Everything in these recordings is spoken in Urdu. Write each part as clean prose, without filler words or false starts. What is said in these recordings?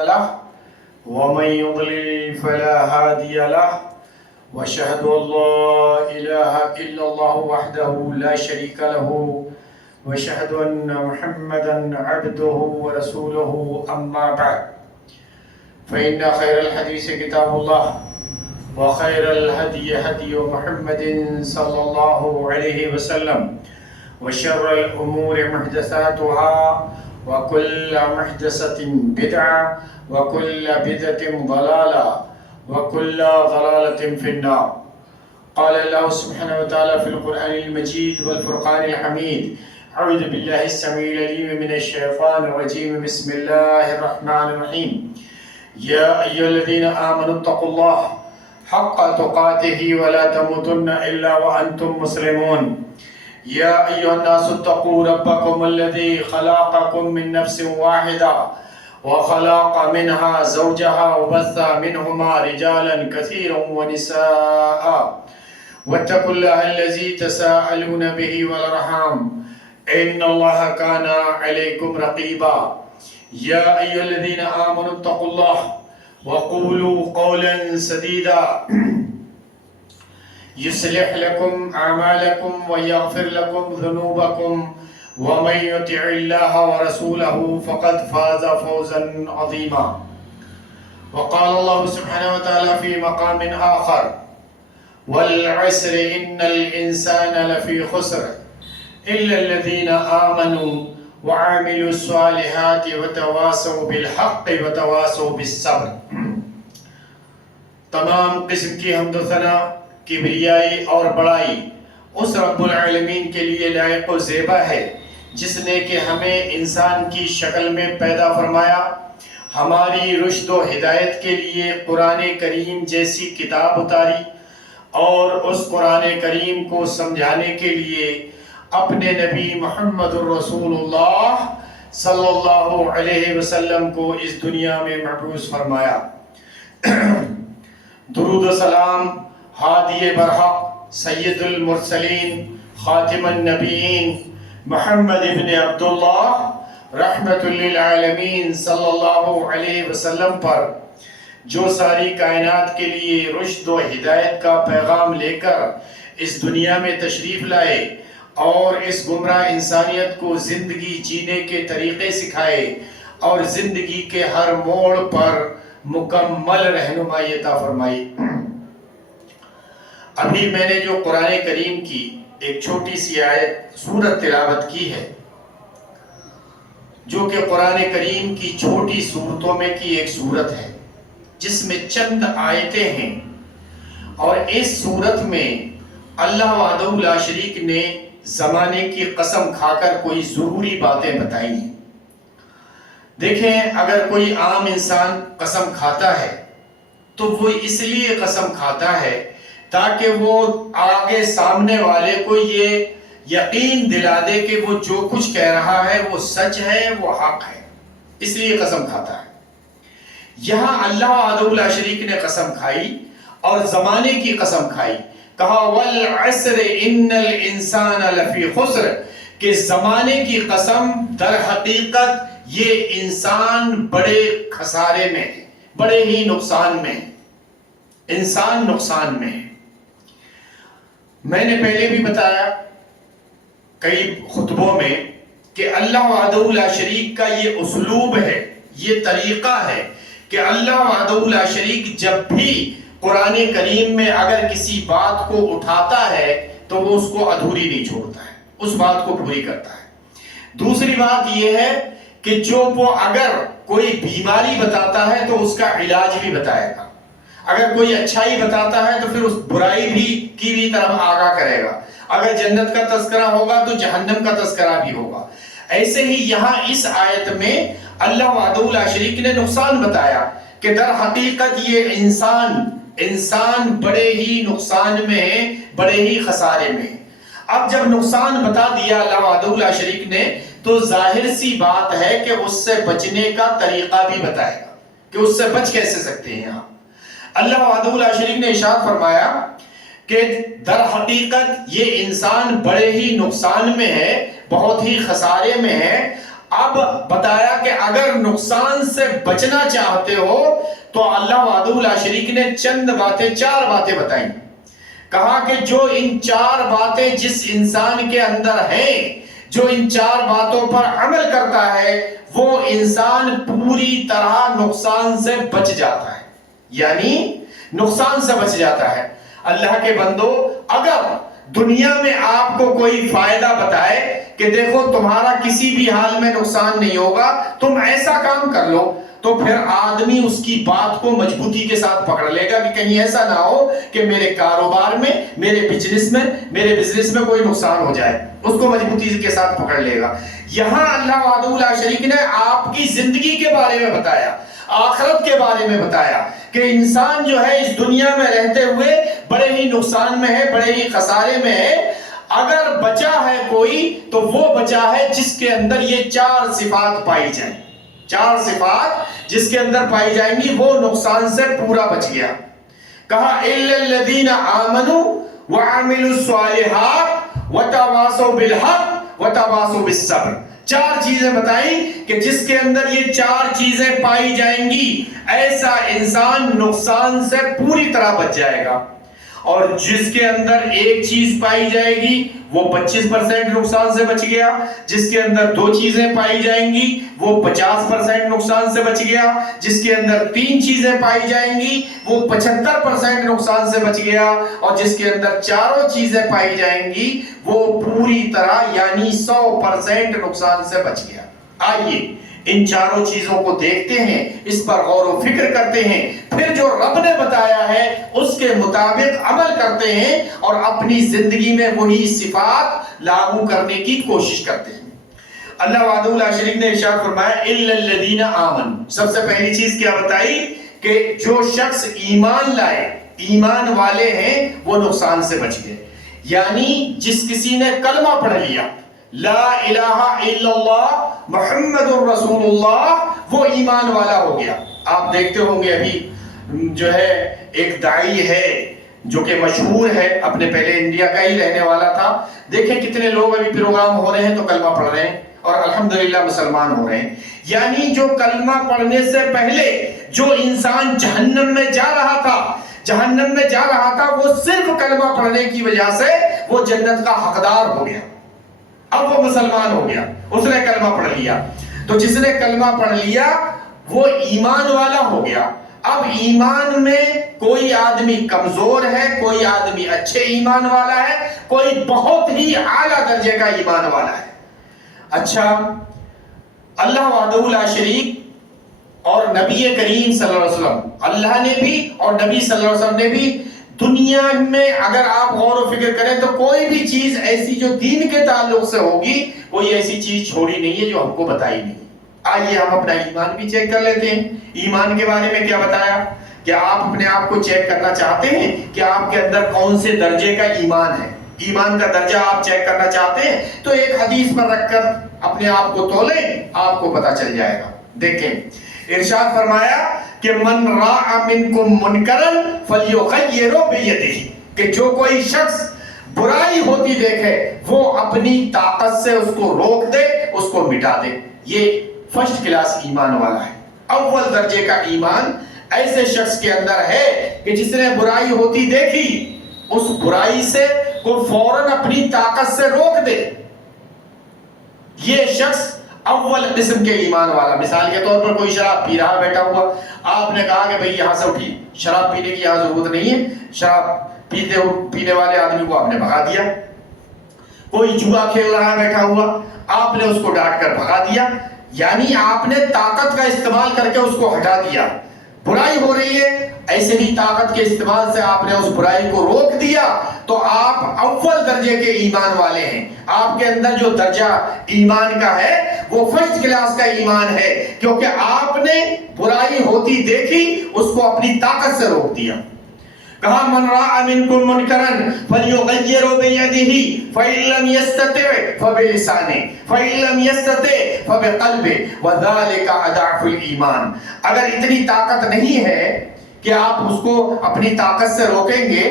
له ومن يضلل فلا هادي له واشهد ان لا اله الا الله وحده لا شريك له واشهد ان محمدا عبده ورسوله اما بعد فان خير الحديث كتاب الله وخير الهدي هدي محمد صلى الله عليه وسلم وشر الامور محدثاتها وكل محدثة بدعة وكل بدعة ضلالة وكل ضلالة في النار. قال الله سبحانه وتعالى في القرآن المجيد والفرقان الحميد: أعوذ بالله السميع العليم من الشيطان الرجيم. بسم الله الرحمن الرحيم. يا أيها الذين آمنوا اتقوا الله حق تقاته ولا تموتن إلا وأنتم مسلمون. يا أيها الناس اتقوا ربكم الذي خلقكم من نفس واحدة وخلق منها زوجها وبث منهما رجالا كثيرا ونساء واتقوا الله الذي تساءلون به والأرحام إن الله كان عليكم رقيبا. يا أيها الذين آمنوا اتقوا الله وقولوا قولا سديدا يصلح لكم أعمالكم ويغفر لكم ذنوبكم ومن يطع الله ورسوله فقد فاز فوزا عظيما. وقال الله سبحانه وتعالى في مقام آخر: والعصر إن الإنسان لفي خسر إلا الذين آمنوا وعملوا الصالحات وتواصوا بالحق وتواصوا بالصبر. تمام قسم کی حمد و ثنا، کبریائی اور بڑائی اس رب العالمین کے لیے لائق و زیبا ہے جس نے کہ ہمیں انسان کی شکل میں پیدا فرمایا، ہماری رشد و ہدایت کے لیے قرآن کریم جیسی کتاب اتاری اور اس قرآن کریم کو سمجھانے کے لیے اپنے نبی محمد الرسول اللہ صلی اللہ علیہ وسلم کو اس دنیا میں مبعوث فرمایا۔ درود و سلام ہادی برحق سید المرسلین خاتم النبیین محمد ابن عبداللہ رحمت للعالمین صلی اللہ علیہ وسلم پر، جو ساری کائنات کے لیے رشد و ہدایت کا پیغام لے کر اس دنیا میں تشریف لائے اور اس گمراہ انسانیت کو زندگی جینے کے طریقے سکھائے اور زندگی کے ہر موڑ پر مکمل رہنمائی عطا فرمائی۔ ابھی میں نے جو قرآن کریم کی ایک چھوٹی سی آیت سورت تلاوت کی ہے، جو کہ قرآن کریم کی چھوٹی سورتوں میں کی ایک سورت ہے جس میں چند آیتیں ہیں، اور اس سورت میں اللہ وحدہ لا شریک نے زمانے کی قسم کھا کر کوئی ضروری باتیں بتائی ہیں۔ دیکھیں، اگر کوئی عام انسان قسم کھاتا ہے تو وہ اس لیے قسم کھاتا ہے تاکہ وہ آگے سامنے والے کو یہ یقین دلا دے کہ وہ جو کچھ کہہ رہا ہے وہ سچ ہے، وہ حق ہے، اس لیے قسم کھاتا ہے۔ یہاں اللہ وحدہ لا شریک نے قسم کھائی اور زمانے کی قسم کھائی، کہا والعصر ان الانسان لفی خسر، کہ زمانے کی قسم در حقیقت یہ انسان بڑے خسارے میں ہے، بڑے ہی نقصان میں ہے، انسان نقصان میں ہے۔ میں نے پہلے بھی بتایا کئی خطبوں میں کہ اللہ وحدہ لا شریک کا یہ اسلوب ہے، یہ طریقہ ہے کہ اللہ وحدہ لا شریک جب بھی قرآن کریم میں اگر کسی بات کو اٹھاتا ہے تو وہ اس کو ادھوری نہیں چھوڑتا ہے، اس بات کو پوری کرتا ہے۔ دوسری بات یہ ہے کہ جو وہ اگر کوئی بیماری بتاتا ہے تو اس کا علاج بھی بتائے گا، اگر کوئی اچھائی بتاتا ہے تو پھر اس برائی کی بھی طرف آگاہ کرے گا، اگر جنت کا تذکرہ ہوگا تو جہنم کا تذکرہ بھی ہوگا۔ ایسے ہی یہاں اس آیت میں اللہ وحدہ لا شریک نے نقصان بتایا کہ در حقیقت یہ انسان بڑے ہی نقصان میں ہے، بڑے ہی خسارے میں ہے۔ اب جب نقصان بتا دیا اللہ وحدہ لا شریک نے تو ظاہر سی بات ہے کہ اس سے بچنے کا طریقہ بھی بتائے گا کہ اس سے بچ کیسے سکتے ہیں آپ۔ اللہ وحدہ لا شریک نے ارشاد فرمایا کہ در حقیقت یہ انسان بڑے ہی نقصان میں ہے، بہت ہی خسارے میں ہے۔ اب بتایا کہ اگر نقصان سے بچنا چاہتے ہو تو اللہ وحدہ لا شریک نے چند باتیں، 4 باتیں بتائیں. کہا کہ جو ان 4 باتیں جس انسان کے اندر ہیں، جو ان 4 باتوں پر عمل کرتا ہے، وہ انسان پوری طرح نقصان سے بچ جاتا ہے. یعنی نقصان سے بچ جاتا ہے. اللہ کے بندو، اگر دنیا میں آپ کو کوئی فائدہ بتائے کہ دیکھو تمہارا کسی بھی حال میں نقصان نہیں ہوگا، تم ایسا کام کر لو، تو پھر آدمی اس کی بات کو مضبوطی کے ساتھ پکڑ لے گا کہ کہیں ایسا نہ ہو کہ میرے کاروبار میں، میرے بزنس میں کوئی نقصان ہو جائے. اس کو مضبوطی کے ساتھ پکڑ لے گا. یہاں اللہ وحدہ لا شریک نے آپ کی زندگی کے بارے میں بتایا، آخرت کے بارے میں بتایا کہ انسان جو ہے اس دنیا میں رہتے ہوئے بڑے ہی نقصان میں ہے، بڑے ہی خسارے میں ہے. اگر بچا ہے کوئی تو وہ بچا ہے جس کے اندر یہ 4 صفات پائی جائیں. 4 صفات جس کے اندر پائی جائیں گی وہ نقصان سے پورا بچ گیا. کہا اِلَّا الَّذِينَ آمَنُوا وَعَمِلُوا الصَّالِحَاتِ وَتَوَاصَوْا بِالْحَقِّ وَتَوَاصَوْا بِالصَّبْرِ. 4 چیزیں بتائیں کہ جس کے اندر یہ 4 چیزیں پائی جائیں گی ایسا انسان نقصان سے پوری طرح بچ جائے گا. اور جس کے اندر ایک چیز پائی جائے گی وہ 25% نقصان سے بچ گیا. جس کے اندر 2 چیزیں پائی جائیں گی وہ 50% نقصان سے بچ گیا. جس کے اندر 3 چیزیں پائی جائیں گی وہ 75% نقصان سے بچ گیا. اور جس کے اندر 4 چیزیں پائی جائیں گی وہ پوری طرح یعنی 100% نقصان سے بچ گیا. آئیے ان 4 چیزوں کو دیکھتے ہیں، اس پر غور و فکر کرتے ہیں، پھر جو رب نے بتایا ہے اس کے مطابق عمل کرتے ہیں اور اپنی زندگی میں وہی صفات لاگو کرنے کی کوشش کرتے ہیں. اللہ وحدہ لا شریک نے ارشاد فرمایا اِلَّا الَّذِينَ آمَنُوا. سب سے پہلی چیز کیا بتائی کہ جو شخص ایمان لائے، ایمان والے ہیں، وہ نقصان سے بچ گئے. یعنی جس کسی نے کلمہ پڑھ لیا لا الہ الا اللہ محمد الرسول اللہ، وہ ایمان والا ہو گیا. آپ دیکھتے ہوں گے ابھی جو ہے ایک داعی ہے جو کہ مشہور ہے، اپنے پہلے انڈیا کا ہی رہنے والا تھا. دیکھیں کتنے لوگ ابھی پروگرام ہو رہے ہیں تو کلمہ پڑھ رہے ہیں اور الحمدللہ مسلمان ہو رہے ہیں. یعنی جو کلمہ پڑھنے سے پہلے جو انسان جہنم میں جا رہا تھا وہ صرف کلمہ پڑھنے کی وجہ سے وہ جنت کا حقدار ہو گیا. اب وہ مسلمان ہو گیا، اس نے کلمہ پڑھ لیا. تو جس نے کلمہ پڑھ لیا وہ ایمان والا ہو گیا. اب ایمان میں کوئی آدمی کمزور ہے، کوئی آدمی اچھے ایمان والا ہے، کوئی بہت ہی اعلیٰ درجے کا ایمان والا ہے. اچھا، اللہ وحدہ لا شریک اور نبی کریم صلی اللہ علیہ وسلم، اللہ نے بھی اور نبی صلی اللہ علیہ وسلم نے بھی دنیا میں اگر آپ غور و فکر کریں تو کوئی بھی چیز ایسی جو دین کے تعلق سے ہوگی کوئی ایسی چیز چھوڑی نہیں ہے جو ہم کو بتائی نہیں. آئیے ہم اپنا ایمان بھی چیک کر لیتے ہیں. ایمان کے بارے میں کیا بتایا؟ کیا آپ اپنے آپ کو چیک کرنا چاہتے ہیں کہ آپ کے اندر کون سے درجے کا ایمان ہے؟ ایمان کا درجہ آپ چیک کرنا چاہتے ہیں تو ایک حدیث پر رکھ کر اپنے آپ کو تولیں، آپ کو پتا چل جائے گا. دیکھیں ارشاد فرمایا کہ من راء منکم منکرا فلیغیرہ بیدہ، کہ جو کوئی شخص برائی ہوتی دیکھے وہ اپنی طاقت سے اس کو روک دے، اس کو مٹا دے. یہ فرسٹ کلاس ایمان والا ہے. اول درجے کا ایمان ایسے شخص کے اندر ہے کہ جس نے برائی ہوتی دیکھی اس برائی سے وہ فوراً اپنی طاقت سے روک دے. یہ شخص اول قسم کے ایمان والا. مثال کے طور پر کوئی شراب پی رہا بیٹھا ہوا، آپ نے کہا کہ بھئی یہاں سے اٹھی، شراب پینے کی یہاں ضرورت نہیں ہے. شراب پینے والے آدمی کو آپ نے بھگا دیا. کوئی جوا کھیل رہا بیٹھا ہوا، آپ نے اس کو ڈانٹ کر بھگا دیا. یعنی آپ نے طاقت کا استعمال کر کے اس کو ہٹا دیا. برائی ہو رہی ہے، ایسے بھی طاقت کے استعمال سے آپ نے اس برائی کو روک دیا تو آپ اول درجے کے ایمان والے ہیں. آپ کے اندر جو درجہ ایمان کا ہے وہ فرسٹ کلاس کا ایمان ہے، کیونکہ آپ نے برائی ہوتی دیکھی اس کو اپنی طاقت سے روک دیا. کہا من راء منکم منکرا فلیغیرہ بیدہ فإن لم یستطع فبلسانہ فإن لم یستطع فبقلبہ وذلک اضعف الایمان. اگر اتنی طاقت نہیں ہے کہ آپ اس کو اپنی طاقت سے روکیں گے،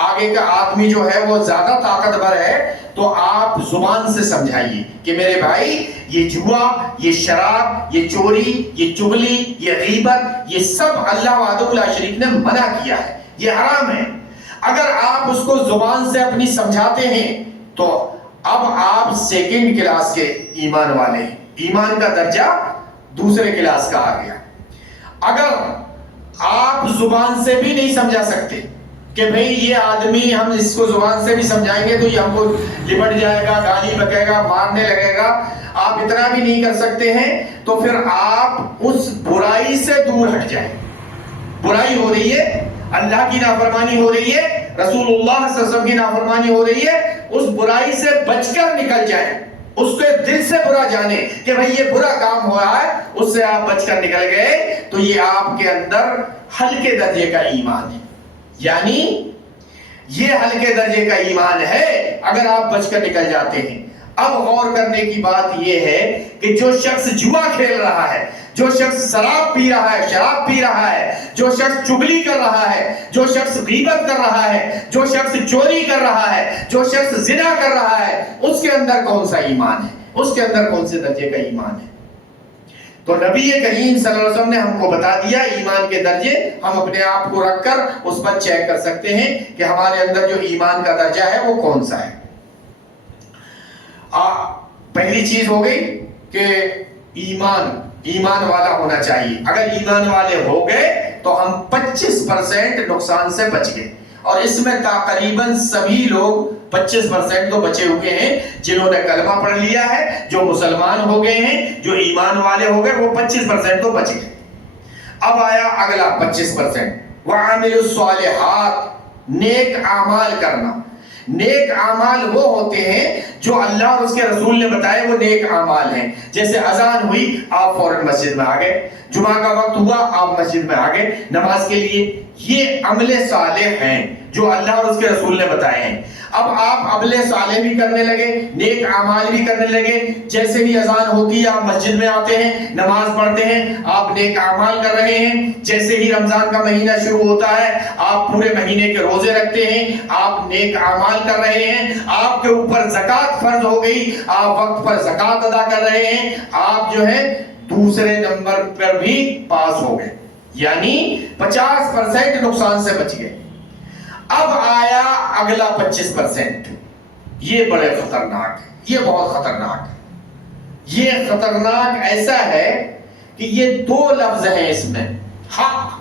آگے کا آدمی جو ہے وہ زیادہ طاقتور ہے، تو آپ زبان سے سمجھائیے کہ میرے بھائی یہ جوا، یہ شراب، یہ چوری، یہ چغلی، یہ غیبت، یہ سب اللہ وحدہ لا شریک نے منع کیا ہے، یہ حرام ہے۔ اگر آپ اس کو زبان سے اپنی سمجھاتے ہیں تو اب آپ سیکنڈ کلاس کے ایمان والے ہیں، ایمان کا درجہ دوسرے کلاس کا آ گیا۔ اگر آپ زبان سے بھی نہیں سمجھا سکتے کہ بھئی یہ آدمی، ہم اس کو زبان سے بھی سمجھائیں گے تو یہ ہم کو لپٹ جائے گا، گالی بکے گا، مارنے لگے گا، آپ اتنا بھی نہیں کر سکتے ہیں، تو پھر آپ اس برائی سے دور ہٹ جائیں۔ برائی ہو رہی ہے، اللہ کی نافرمانی ہو رہی ہے، رسول اللہ صلی اللہ علیہ وسلم کی نافرمانی ہو رہی ہے، اس برائی سے بچ کر نکل جائیں، اس کے دل سے برا جانے کہ بھئی یہ برا کام ہو رہا ہے، اس سے آپ بچ کر نکل گئے، تو یہ آپ کے اندر ہلکے درجے کا ایمان ہے۔ یعنی یہ ہلکے درجے کا ایمان ہے اگر آپ بچ کر نکل جاتے ہیں۔ اب غور کرنے کی بات یہ ہے کہ جو شخص جوا کھیل رہا ہے، جو شخص شراب پی رہا ہے، شراب پی رہا ہے، جو شخص چغلی کر رہا ہے، جو شخص غیبت کر رہا ہے، جو شخص چوری کر رہا ہے، جو شخص زنا کر رہا ہے، اس کے اندر کون سا ایمان ہے؟ اس کے اندر کون سے درجے کا ایمان ہے؟ تو نبی کریم صلی اللہ علیہ وسلم نے ہم کو بتا دیا ایمان کے درجے، ہم اپنے آپ کو رکھ کر اس پر چیک کر سکتے ہیں کہ ہمارے اندر جو ایمان کا درجہ ہے وہ کون سا ہے۔ پہلی چیز ہو گئی کہ ایمان والا ہونا چاہیے۔ اگر ایمان والے ہو گئے تو ہم 25% نقصان سے بچ گئے، اور اس میں تقریباً سبھی لوگ 25% تو بچے ہوئے ہیں جنہوں نے کلمہ پڑھ لیا ہے، جو مسلمان ہو گئے ہیں، جو ایمان والے ہو گئے، وہ 25% تو بچ گئے۔ اب آیا اگلا 25%، وَعَمِلُوا الصَّالِحَاتِ، نیک اعمال کرنا۔ نیک اعمال وہ ہوتے ہیں جو اللہ اور اس کے رسول نے بتائے، وہ نیک اعمال ہیں۔ جیسے اذان ہوئی، آپ فوراً مسجد میں آ گئے، جمعہ کا وقت ہوا، آپ مسجد میں آ گئے نماز کے لیے، یہ عمل صالح ہیں جو اللہ اور اس کے رسول نے بتائے ہیں۔ اب آپ عمل صالح بھی کرنے لگے، نیک اعمال بھی کرنے لگے، جیسے ہی اذان ہوتی ہے آپ مسجد میں آتے ہیں، نماز پڑھتے ہیں، آپ نیک اعمال کر رہے ہیں۔ جیسے ہی رمضان کا مہینہ شروع ہوتا ہے آپ پورے مہینے کے روزے رکھتے ہیں، آپ نیک اعمال کر رہے ہیں۔ آپ کے اوپر زکوٰۃ فرض ہو گئی، آپ وقت پر زکوٰۃ ادا کر رہے ہیں، آپ جو ہے دوسرے نمبر پر بھی پاس ہو گئے، یعنی 50% نقصان سے بچ گئے۔ اب آیا اگلا 25%، یہ بڑے خطرناک ہے، یہ بہت خطرناک ہے۔ یہ خطرناک ایسا ہے کہ یہ دو لفظ ہیں اس میں، حق۔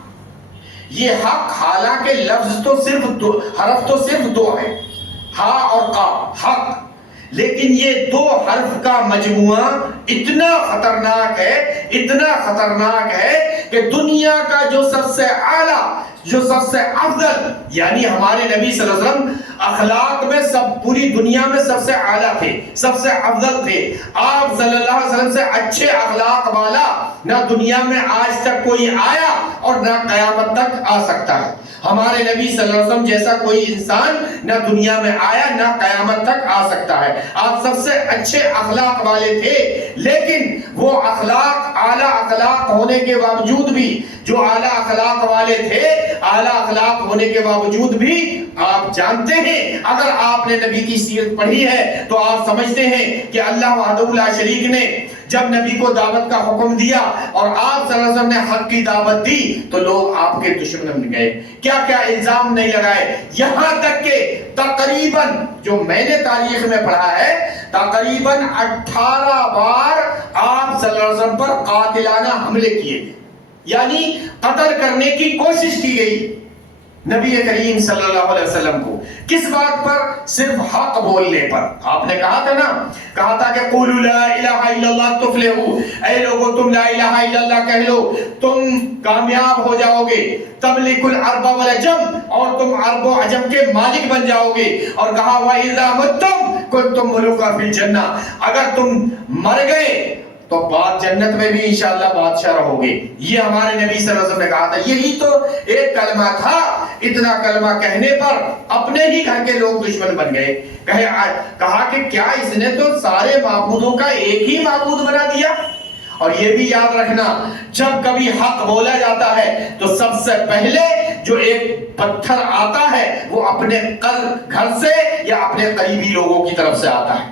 یہ حق، حالانکہ لفظ تو صرف دو، حرف تو صرف دو ہے، ہا اور قا، حق، لیکن یہ دو حرف کا مجموعہ اتنا خطرناک ہے، اتنا خطرناک ہے کہ دنیا کا جو سب سے اعلیٰ، جو سب سے افضل، یعنی ہمارے نبی صلی اللہ علیہ وسلم اخلاق میں پوری دنیا میں سب سے اعلیٰ تھے، سب سے افضل تھے۔ آپ صلی اللہ علیہ وسلم سے اچھے اخلاق والا نہ دنیا میں آج تک کوئی آیا اور نہ قیامت تک آ سکتا ہے۔ ہمارے نبی صلی اللہ علیہ وسلم جیسا کوئی انسان نہ دنیا میں آیا نہ قیامت تک آ سکتا ہے۔ آپ سب سے اچھے اخلاق والے تھے، لیکن وہ اخلاق، اعلیٰ اخلاق ہونے کے باوجود بھی، جو اعلیٰ اخلاق والے تھے، اعلیٰ اخلاق ہونے کے باوجود بھی آپ جانتے ہیں، اگر آپ نے نبی کی سیرت پڑھی ہے تو آپ سمجھتے ہیں کہ اللہ وحدہ لا شریک نے جب نبی کو دعوت کا حکم دیا اور آپ صلی اللہ علیہ وسلم نے حق کی دعوت دی تو لوگ آپ کے دشمن بن گئے، کیا کیا الزام نہیں لگائے، یہاں تک کہ تقریباً جو میں نے تاریخ میں پڑھا ہے تقریباً 18 بار آپ صلی اللہ علیہ وسلم پر قاتلانہ حملے کیے گئے، یعنی قتل کرنے کی کوشش کی گئی نبی کریم صلی اللہ علیہ وسلم کو۔ کس بات پر؟ صرف حق بولنے پر۔ آپ نے کہا تھا نا، کہا تھا کہ قولوا لا الہ الا اللہ تفلحوا، اے لوگو تم لا الہ الا اللہ کہہ لو تم کامیاب ہو جاؤ گے، تملک العرب والعجم، اور تم عرب و عجم کے مالک بن جاؤ گے، اور کہا وَإِذَا مُتُّمْ كُنْتُمْ مُلُوكًا فِي الْجَنَّةِ، اگر تم مر گئے تو بعد جنت میں بھی انشاءاللہ بادشاہ رہو گے۔ یہ ہمارے نبی صلی اللہ علیہ وسلم نے کہا تھا، یہی تو ایک کلمہ تھا، اتنا کلمہ کہنے پر اپنے ہی گھر کے لوگ دشمن بن گئے۔ کہا کہ کیا اس نے تو سارے معبودوں کا ایک ہی معبود بنا دیا، اور یہ بھی یاد رکھنا جب کبھی حق بولا جاتا ہے تو سب سے پہلے جو ایک پتھر آتا ہے وہ اپنے گھر سے یا اپنے قریبی لوگوں کی طرف سے آتا ہے،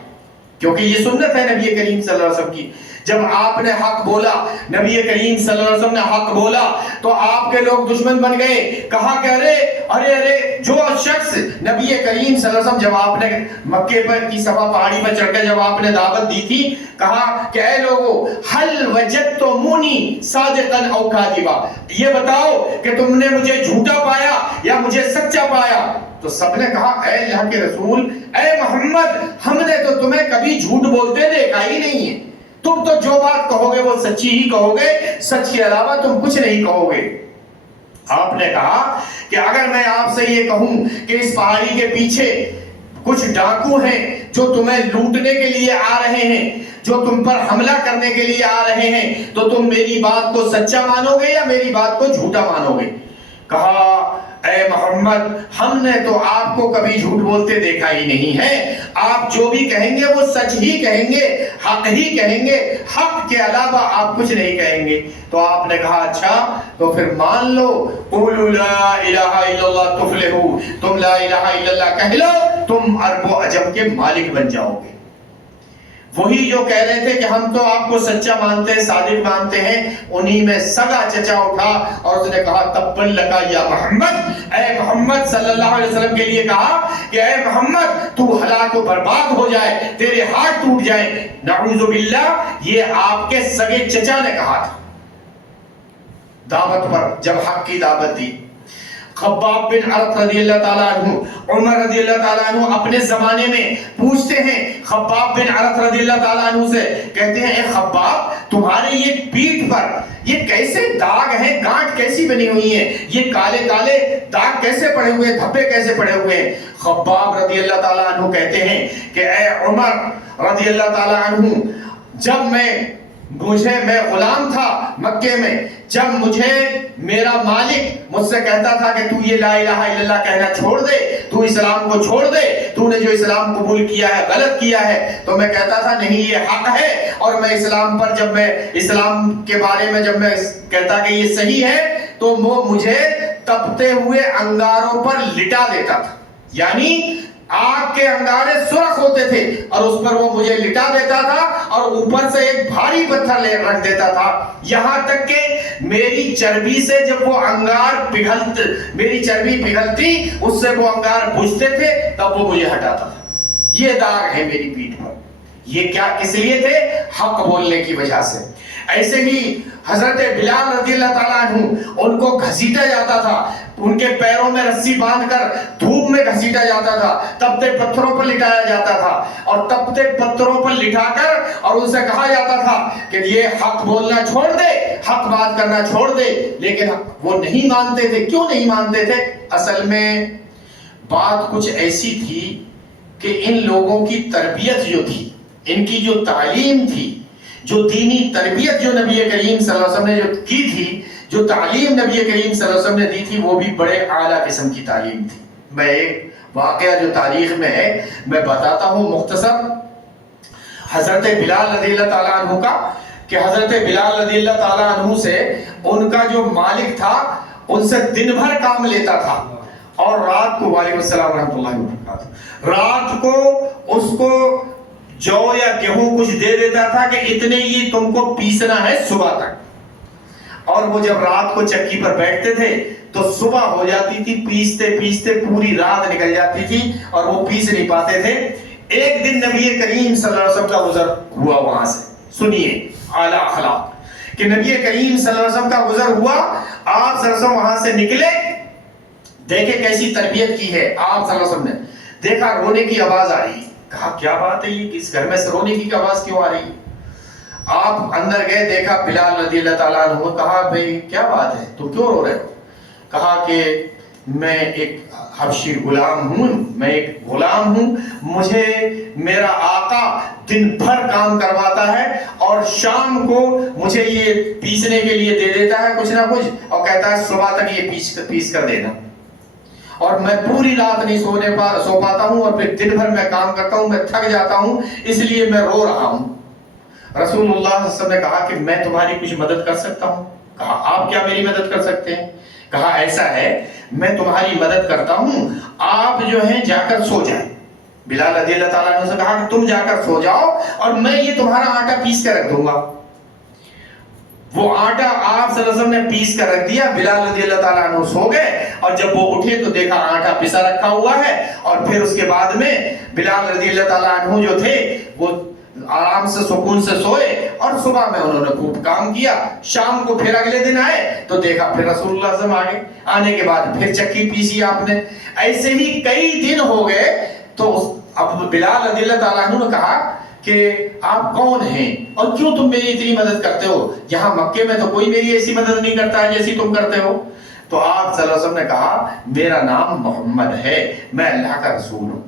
کیونکہ یہ سنت ہے نبی کریم صلی اللہ علیہ وسلم کی. جب آپ نے حق بولا، نبی کریم صلی اللہ علیہ وسلم نے حق بولا تو آپ کے لوگ دشمن بن گئے. کہا کہ ارے جو شخص نبی کریم صلی اللہ علیہ وسلم جب آپ نے مکے پر کی صفا پہاڑی پر چڑھ کے جب آپ نے دعوت دی تھی، کہا کہ اے لوگو حل وجدتمونی صادقا او کاذبا، یہ بتاؤ کہ تم نے مجھے جھوٹا پایا یا مجھے سچا پایا. تو سب نے کہا اے اللہ کے رسول، اے محمد، ہم نے تو تمہیں کبھی جھوٹ بولتے دیکھا ہی نہیں ہے، تم تو جو بات کہو گے وہ سچی ہی کہو گے، سچ کے علاوہ تم کچھ نہیں کہو گے. آپ نے کہا کہ اگر میں آپ سے یہ کہوں کہ اس پہاڑی کے پیچھے کچھ ڈاکو ہیں جو تمہیں لوٹنے کے لیے آ رہے ہیں، جو تم پر حملہ کرنے کے لیے آ رہے ہیں، تو تم میری بات کو سچا مانو گے یا میری بات کو جھوٹا مانو گے؟ کہا اے محمد، ہم نے تو آپ کو کبھی جھوٹ بولتے دیکھا ہی نہیں ہے، آپ جو بھی کہیں گے وہ سچ ہی کہیں گے، حق ہی کہیں گے، حق کے علاوہ آپ کچھ نہیں کہیں گے. تو آپ نے کہا اچھا تو پھر مان لو، قولوا لا الہ الا اللہ تفلحوا، تم لا الہ الا اللہ کہہ لو، تم عرب و عجم کے مالک بن جاؤ گے. وہی جو کہہ رہے تھے کہ ہم تو آپ کو سچا مانتے ہیں، صادق مانتے ہیں، انہی میں سگا چچا اٹھا اور اس نے کہا تبا لکا یا محمد، اے محمد صلی اللہ علیہ وسلم کے لیے کہا کہ اے محمد تو ہلاک و برباد ہو جائے، تیرے ہاتھ ٹوٹ جائیں. نعوذ باللہ، یہ آپ کے سگے چچا نے کہا تھا دعوت پر جب حق کی دعوت دی. خباب بن عرط رضی اللہ تعالیٰ عنہ، عمر رضی اللہ تعالیٰ عنہ اپنے زمانے میں پوچھتے ہیں خباب بن عرط رضی اللہ تعالیٰ عنہ سے، کہتے ہیں اے خباب، تمہارے یہ پیٹھ پر یہ کیسے داغ ہیں، گانٹ کیسی بنی ہوئی ہیں، یہ کالے کالے داغ کیسے پڑے ہوئے ہیں، دھبے کیسے پڑے ہوئے ہیں؟ خباب رضی اللہ تعالیٰ عنہ کہتے ہیں کہ اے عمر رضی اللہ تعالیٰ عنہ، جب میں غلام تھا مکے میں، جب مجھے میرا مالک مجھ سے کہتا تھا کہ تو یہ لا الہ الا اللہ کہنا چھوڑ دے، تو اسلام کو چھوڑ دے، تو نے جو اسلام قبول کیا ہے غلط کیا ہے، تو میں کہتا تھا نہیں یہ حق ہے، اور میں اسلام پر جب میں اسلام کے بارے میں جب میں کہتا کہ یہ صحیح ہے تو وہ مجھے تپتے ہوئے انگاروں پر لٹا دیتا تھا، یعنی آگ کے انگارے سرخ ہوتے تھے اور اس پر وہ مجھے لٹا دیتا تھا اور اوپر سے ایک بھاری پتھر لے رکھ دیتا تھا، یہاں تک کہ میری چربی سے جب وہ انگار میری چربی پگھلتی اس سے وہ انگار بجھتے تھے تب وہ مجھے ہٹاتا تھا. یہ داغ ہے میری پیٹھ پر. یہ کیا کس لیے تھے؟ حق بولنے کی وجہ سے. ایسے ہی حضرت بلال رضی اللہ تعالیٰ عنہ، ان کو گھسیٹا جاتا تھا، ان کے پیروں میں رسی باندھ کر دھوپ میں گھسیٹا جاتا تھا، تپتے پتھروں پر لٹایا جاتا تھا، اور تپتے پتھروں پر لٹا کر اور ان سے کہا جاتا تھا کہ یہ حق بولنا چھوڑ دے، حق بات کرنا چھوڑ دے. لیکن وہ نہیں مانتے تھے. کیوں نہیں مانتے تھے؟ اصل میں بات کچھ ایسی تھی کہ ان لوگوں کی تربیت جو تھی، ان کی جو تعلیم تھی، جو دینی تربیت جو نبی کریم صلی اللہ علیہ وسلم نے جو کی تھی، جو تعلیم نبی کریم صلی اللہ علیہ وسلم نے دی تھی، وہ بھی بڑے اعلیٰ قسم کی تعلیم تھی. میں ایک واقعہ جو تاریخ میں ہے میں بتاتا ہوں مختصر، حضرت بلال رضی اللہ تعالیٰ عنہ کا، کہ حضرت بلال رضی اللہ تعالیٰ عنہ سے ان کا جو مالک تھا ان سے دن بھر کام لیتا تھا اور رات کو، وعلیکم السلام ورحمۃ اللہ وبرکاتہ، رات کو اس کو جو یا گیہوں کچھ دے دیتا تھا کہ اتنے ہی تم کو پیسنا ہے صبح تک. اور وہ جب رات کو چکی پر بیٹھتے تھے تو صبح ہو جاتی تھی، پیستے پیستے پوری رات نکل جاتی تھی اور وہ پیس نہیں پاتے تھے. ایک دن نبی کریم صلی اللہ علیہ وسلم کا گزر ہوا وہاں سے. سنیے اعلیٰ اخلاق کہ نبی کریم صلی اللہ علیہ وسلم کا گزر ہوا، آپ صلی اللہ علیہ وسلم وہاں سے نکلے، دیکھے کیسی تربیت کی ہے آپ صلی اللہ علیہ وسلم نے. دیکھا رونے کی آواز آ رہی، کہا کیا بات ہے، یہ کس گھر میں سے رونے کی آواز کیوں آ رہی؟ آپ اندر گئے، دیکھا بلال رضی اللہ تعالیٰ عنہ. کہا بھئی کیا بات ہے، تو کیوں رو رہے ہو؟ کہا کہ میں ایک حبشی غلام ہوں، میں ایک غلام ہوں، مجھے میرا آقا دن بھر کام کرواتا ہے اور شام کو مجھے یہ پیسنے کے لیے دے دیتا ہے کچھ نہ کچھ اور کہتا ہے صبح تک یہ پیس کر دینا، اور میں پوری رات نہیں سو پاتا ہوں اور پھر دن بھر میں کام کرتا ہوں، میں تھک جاتا ہوں، اس لیے میں رو رہا ہوں. رسول اللہ صلی اللہ علیہ وسلم نے کہا کہ میں تمہاری کچھ مدد کر سکتا ہوں؟ کہا آپ کیا میری مدد کر سکتے ہیں؟ کہا ایسا ہے میں تمہاری مدد کرتا ہوں، آپ جو ہیں جا کر سو جائیں۔ بلال رضی اللہ تعالیٰ عنہ سے کہا کہ تم جا کر سو جاؤ اور میں یہ تمہارا آٹا پیس کر رکھ دوں گا۔ وہ آٹا آپ صلی اللہ علیہ وسلم نے پیس کر رکھ دیا، بلال رضی اللہ تعالیٰ عنہ سو گئے اور جب وہ اٹھے تو دیکھا آٹا پسا رکھا ہوا ہے، اور پھر اس کے بعد میں بلال رضی اللہ تعالیٰ عنہ جو تھے وہ آرام سے سکون سے سوئے، اور صبح میں انہوں نے خوب کام کیا۔ شام کو پھر اگلے دن آئے تو دیکھا پھر رسول اللہ صلی اللہ علیہ وسلم آگے، آنے کے بعد پھر چکی پیسی آپ نے۔ ایسے ہی کئی دن ہو گئے تو اب بلال رضی اللہ تعالیٰ عنہ نے کہا کہ آپ کون ہیں اور کیوں تم میری اتنی مدد کرتے ہو؟ یہاں مکے میں تو کوئی میری ایسی مدد نہیں کرتا ہے جیسی تم کرتے ہو۔ تو آپ صلی اللہ علیہ وسلم نے کہا میرا نام محمد ہے، میں اللہ کا رسول ہوں۔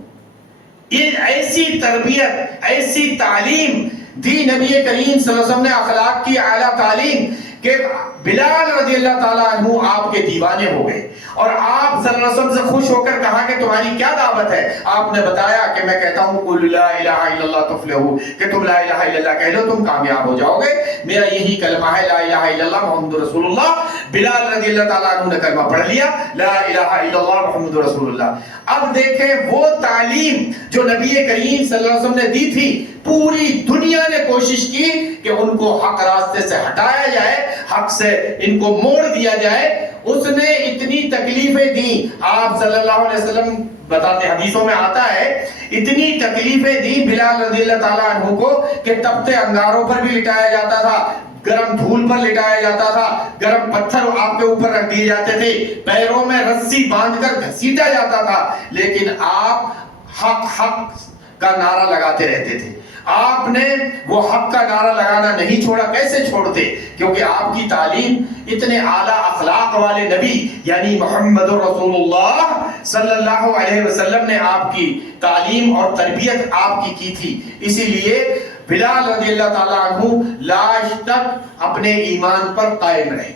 یہ ایسی تربیت، ایسی تعلیم دی نبی کریم صلی اللہ علیہ وسلم نے، اخلاق کی اعلیٰ تعلیم کہ بلال رضی اللہ تعالیٰ عنہ آپ کے دیوانے ہو گئے، اور آپ صلی اللہ علیہ وسلم سے خوش ہو کر کہا کہ تمہاری کیا دعوت ہے؟ آپ نے بتایا کہ میں کہتا ہوں قل لا الہ الا اللہ تفلحوا، کہ تم لا الہ الا اللہ کہہ لو تم کامیاب ہو جاؤ گے، میرا یہی کلمہ ہے لا الہ الا اللہ محمد رسول اللہ۔ بلال رضی اللہ تعالیٰ عنہ نے کلمہ پڑھ لیا لا الہ الا اللہ محمد رسول اللہ۔ اب دیکھیں وہ تعلیم جو نبی کریم صلی اللہ علیہ وسلم نے دی تھی، پوری دنیا نے کوشش کی کہ ان کو حق راستے سے ہٹایا جائے، حق سے ان کو موڑ دیا جائے۔ اس نے اتنی تکلیفیں دی، آپ صلی اللہ علیہ وسلم بتاتے حدیثوں میں آتا ہے اتنی تکلیفیں دی بلال رضی اللہ تعالیٰ عنہ کو کہ تپتے انگاروں پر بھی لٹایا جاتا تھا، گرم دھول پر لٹایا جاتا تھا، گرم پتھر آپ کے اوپر رکھ دیے جاتے تھے، پیروں میں رسی باندھ کر گھسیٹا جاتا تھا، لیکن آپ حق حق کا نعرہ لگاتے رہتے تھے۔ آپ نے وہ حق کا نعرہ لگانا نہیں چھوڑا۔ کیسے چھوڑتے؟ کیونکہ آپ کی تعلیم اتنے اعلیٰ اخلاق والے نبی یعنی محمد رسول اللہ صلی اللہ علیہ وسلم نے آپ کی تعلیم اور تربیت آپ کی تھی، اسی لیے بلال رضی اللہ تعالیٰ عنہ لاش تک اپنے ایمان پر قائم رہے۔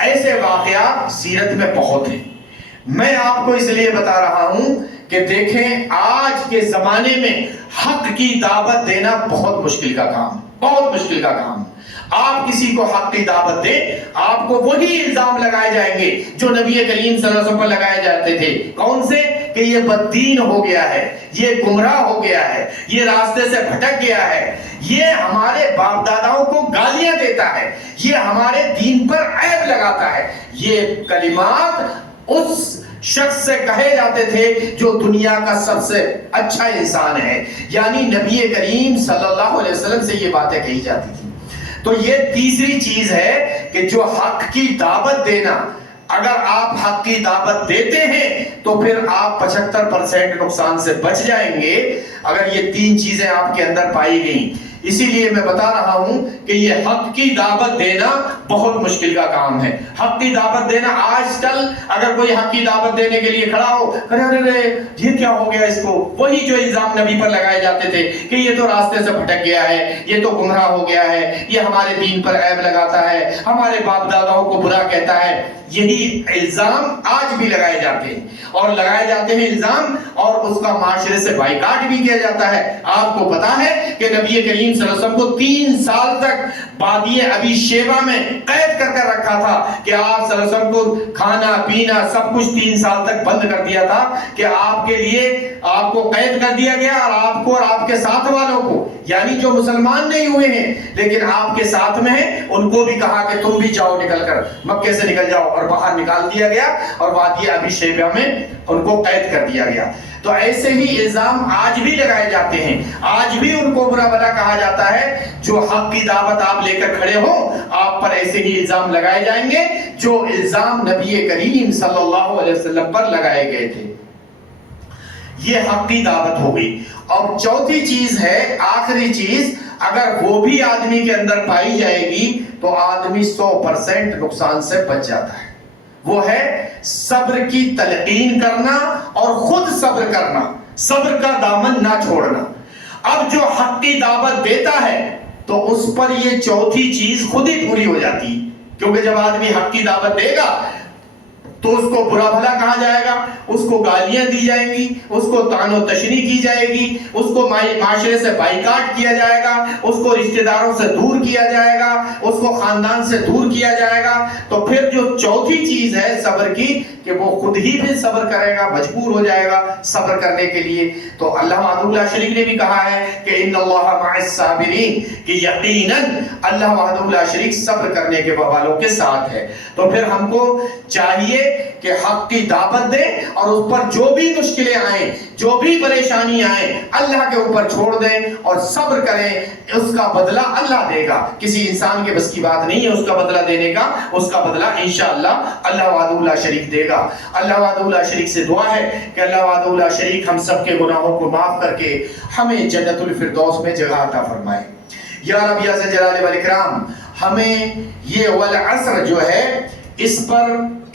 ایسے واقعات سیرت میں بہت ہیں، میں آپ کو اس لیے بتا رہا ہوں کہ دیکھیں آج کے زمانے میں حق کی دعوت دینا بہت مشکل کا کام، بہت مشکل کا کام۔ آپ کسی کو حق کی دعوت دیں، آپ کو وہی الزام لگائے جائیں گے جو نبی کریم صلی اللہ علیہ وسلم پر لگائے جاتے تھے۔ کون سے؟ کہ یہ بددین ہو گیا ہے، یہ گمراہ ہو گیا ہے، یہ راستے سے بھٹک گیا ہے، یہ ہمارے باپ داداؤں کو گالیاں دیتا ہے، یہ ہمارے دین پر عیب لگاتا ہے۔ یہ کلمات اس شخص سے کہے جاتے تھے جو دنیا کا سب سے اچھا انسان ہے، یعنی نبی کریم صلی اللہ علیہ وسلم سے یہ باتیں کہی جاتی تھی۔ تو یہ تیسری چیز ہے کہ جو حق کی دعوت دینا، اگر آپ حق کی دعوت دیتے ہیں تو پھر آپ 75% نقصان سے بچ جائیں گے اگر یہ تین چیزیں آپ کے اندر پائی گئیں۔ اسی لیے میں بتا رہا ہوں کہ یہ حق کی دعوت دینا بہت مشکل کا کام ہے۔ حق کی دعوت دینا، آج کل اگر کوئی حق کی دعوت دینے کے لیے کھڑا ہو، ارے یہ کیا ہو گیا اس کو، وہی جو الزام نبی پر لگائے جاتے تھے کہ یہ تو راستے سے بھٹک گیا ہے، یہ تو گمراہ ہو گیا ہے، یہ ہمارے دین پر عیب لگاتا ہے، ہمارے باپ داداؤں کو برا کہتا ہے، یہی الزام آج بھی لگائے جاتے ہیں، اور لگائے جاتے ہیں الزام، اور اس کا معاشرے سے بائیکاٹ بھی کیا جاتا ہے۔ آپ کو پتا ہے کہ نبی کریم صلی اللہ علیہ وسلم کو 3 سال تک وادی ابی شیبہ میں قید کر کے رکھا تھا، کہ آپ صلی اللہ علیہ وسلم کو کھانا پینا سب کچھ 3 سال تک بند کر دیا تھا، کہ آپ کے لیے آپ کو قید کر دیا گیا، اور آپ کو اور آپ کے ساتھ والوں کو، یعنی جو مسلمان نہیں ہوئے ہیں لیکن آپ کے ساتھ میں ہیں، ان کو بھی کہا کہ تم بھی جاؤ، نکل کر مکے سے نکل جاؤ، اور باہر نکال دیا گیا اور وادی ابی شیبہ میں ان کو قید کر دیا گیا۔ تو ایسے ہی الزام آج بھی لگائے جاتے ہیں، آج بھی ان کو برا بھلا کہا جاتا ہے۔ جو حق کی دعوت آپ لے کر کھڑے ہو، آپ پر ایسے ہی الزام لگائے جائیں گے جو الزام نبی کریم صلی اللہ علیہ وسلم پر لگائے گئے تھے۔ یہ حق کی دعوت ہو گئی۔ اور چوتھی چیز ہے، آخری چیز، اگر وہ بھی آدمی کے اندر پائی جائے گی تو آدمی 100% نقصان سے بچ جاتا ہے۔ وہ ہے صبر کی تلقین کرنا اور خود صبر کرنا، صبر کا دامن نہ چھوڑنا۔ اب جو حق کی دعوت دیتا ہے تو اس پر یہ چوتھی چیز خود ہی پوری ہو جاتی ہے، کیونکہ جب آدمی حق کی دعوت دے گا تو اس کو برا بھلا کہا جائے گا، اس کو گالیاں دی جائیں گی، اس کو طعن و تشنیع کی جائے گی، اس کو معاشرے سے بائیکاٹ کیا جائے گا، اس کو رشتہ داروں سے دور کیا جائے گا، اس کو خاندان سے دور کیا جائے گا۔ تو پھر جو چوتھی چیز ہے صبر کی، کہ وہ خود ہی بھی صبر کرے گا، مجبور ہو جائے گا صبر کرنے کے لیے۔ تو اللہ وحدہ لا شریک نے بھی کہا ہے کہ ان اللہ مع الصابرین، کہ یقیناً اللہ وحدہ لا شریک صبر کرنے کے والوں کے ساتھ ہے۔ تو پھر ہم کو چاہیے کہ حق کی دعوت دیں اور اس پر جو بھی مشکلیں آئیں، جو بھی پریشانی آئیں، اللہ کے اوپر چھوڑ دیں اور صبر کریں۔ اس کا بدلہ اللہ دے گا، کسی انسان کے بس کی بات نہیں ہے اس کا بدلہ دینے کا، اس کا بدلہ انشاءاللہ اللہ وحدہ لا شریک دے گا۔ اللہ وحدہ لا شریک سے دعا ہے کہ اللہ وحدہ لا شریک ہم سب کے گناہوں کو معاف کر کے ہمیں جنت الفردوس میں جگہ عطا فرمائے۔ یا رب یا ذی الجلال والاکرام، ہمیں یہ والعصر جو ہے اس پر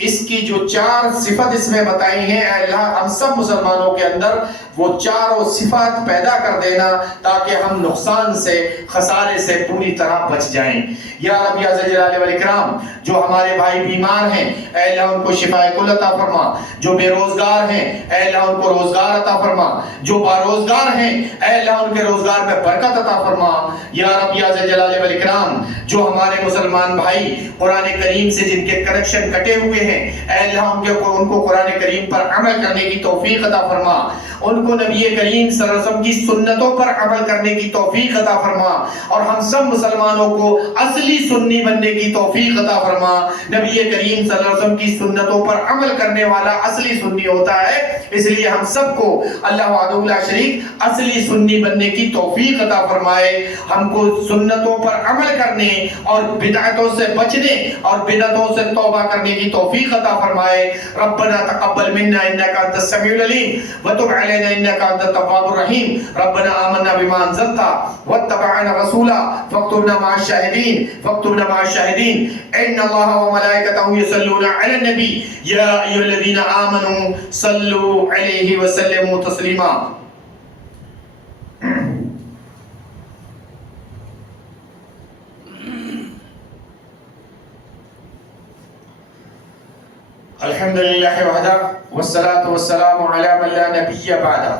اس کی جو 4 صفت اس میں بتائی ہیں، اے اللہ ہم سب مسلمانوں کے اندر وہ 4 صفات پیدا کر دینا تاکہ ہم نقصان سے، خسارے سے پوری طرح بچ جائیں۔ یا رب یا ذی الجلال والاکرام، جو ہمارے بھائی بیمار ہیں اے اللہ ان کو شفاء کل عطا فرما، جو بے روزگار ہیں اے اللہ ان کو روزگار عطا فرما، جو باروزگار ہیں اے اللہ ان کے روزگار میں برکت عطا فرما۔ یا رب یا ذی الجلال والاکرام، جو ہمارے مسلمان بھائی قرآن کریم سے جن کے کنیکشن کٹے ہوئے ہیں اے اللہ ان کو قرآن کریم پر عمل کرنے کی توفیق عطا فرما، ان کو نبی کریم صلی اللہ علیہ وسلم کی سنتوں پر عمل کرنے کی توفیق عطا فرما، اور ہم سب مسلمانوں کو اصلی سنی بننے کی توفیق عطا فرما۔ نبی کریم صلی اللہ علیہ وسلم کی سنتوں پر عمل کرنے والا اصلی سنی ہوتا ہے، اس لیے ہم سب کو اللہ وحدہ لا شریک اصلی سنی بننے کی توفیق عطا فرمائے، ہم کو سنتوں پر عمل کرنے اور بدعتوں سے بچنے اور بدعتوں سے توبہ کرنے کی توفیق عطا فرمائے۔ ربنا تقبل منا انك انت السميع العليم وتب علينا انك انت التواب الرحيم ربنا آمنا بما انزلت واتبعنا رسولا فاكتبنا مع الشاهدين ان الله وملائكته يصلون على النبي يا ايها الذين آمنوا صلوا عليه وسلموا تسليما۔ الحمد للہ وحدہ والصلاة والسلام علی من لا نبی بعدہ۔